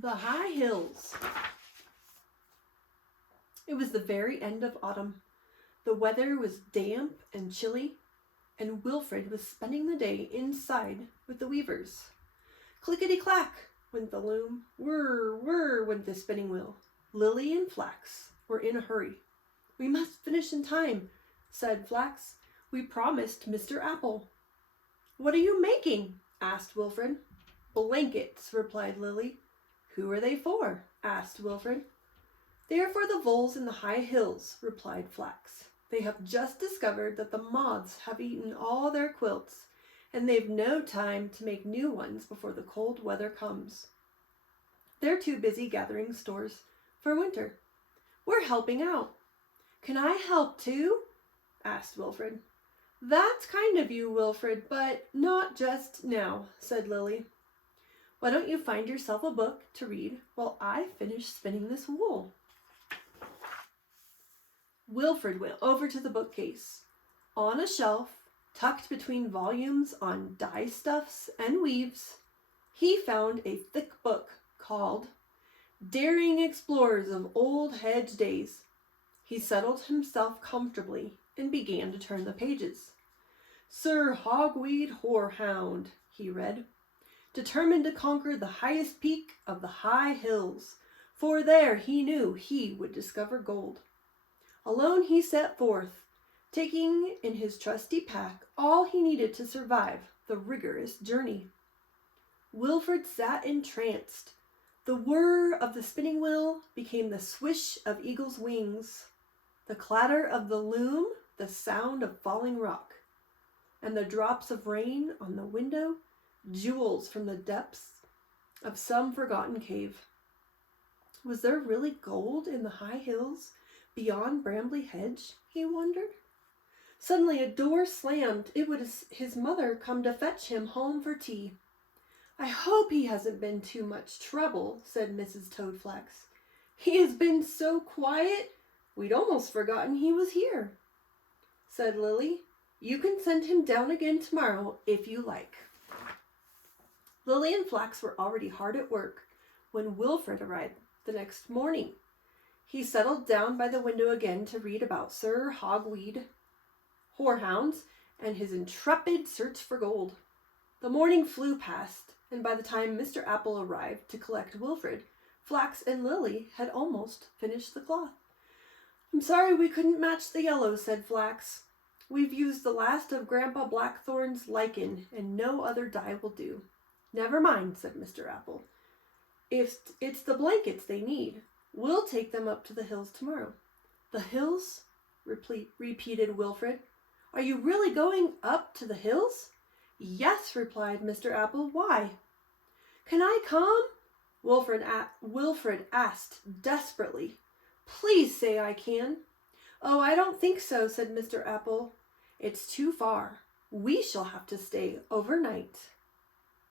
The High Hills. It was the very end of autumn. The weather was damp and chilly, and Wilfred was spending the day inside with the weavers. Clickety-clack went the loom, whir, whir went the spinning wheel. Lily and Flax were in a hurry. "We must finish in time," said Flax. "We promised Mr. Apple." "What are you making?" asked Wilfred. "Blankets," replied Lily. "Who are they for?" asked Wilfred. "They are for the voles in the high hills," replied Flax. "They have just discovered that the moths have eaten all their quilts, and they've no time to make new ones before the cold weather comes. They're too busy gathering stores for winter. We're helping out." "Can I help too?" asked Wilfred. "That's kind of you, Wilfred, but not just now," said Lily. "Why don't you find yourself a book to read while I finish spinning this wool?" Wilfred went over to the bookcase. On a shelf, tucked between volumes on dye stuffs and weaves, he found a thick book called Daring Explorers of Old Hedge Days. He settled himself comfortably and began to turn the pages. "Sir Hogweed Horehound," he read, "determined to conquer the highest peak of the high hills, for there he knew he would discover gold. Alone he set forth, taking in his trusty pack all he needed to survive the rigorous journey." Wilfred sat entranced. The whir of the spinning wheel became the swish of eagle's wings, the clatter of the loom the sound of falling rock, and the drops of rain on the window jewels from the depths of some forgotten cave. Was there really gold in the high hills beyond Brambly Hedge, he wondered? Suddenly a door slammed. It was his mother come to fetch him home for tea. "I hope he hasn't been too much trouble," said Mrs. Toadflax. "He has been so quiet, we'd almost forgotten he was here," said Lily. "You can send him down again tomorrow if you like." Lily and Flax were already hard at work when Wilfred arrived the next morning. He settled down by the window again to read about Sir Hogweed Horehounds and his intrepid search for gold. The morning flew past, and by the time Mr. Apple arrived to collect Wilfred, Flax and Lily had almost finished the cloth. "I'm sorry we couldn't match the yellow," said Flax. "We've used the last of Grandpa Blackthorn's lichen, and no other dye will do." "Never mind," said Mr. Apple. "If it's the blankets they need, we'll take them up to the hills tomorrow." "The hills?" repeated Wilfred. "Are you really going up to the hills?" "Yes," replied Mr. Apple. "Why?" "Can I come?" Wilfred asked desperately. "Please say I can." "Oh, I don't think so," said Mr. Apple. "It's too far. We shall have to stay overnight."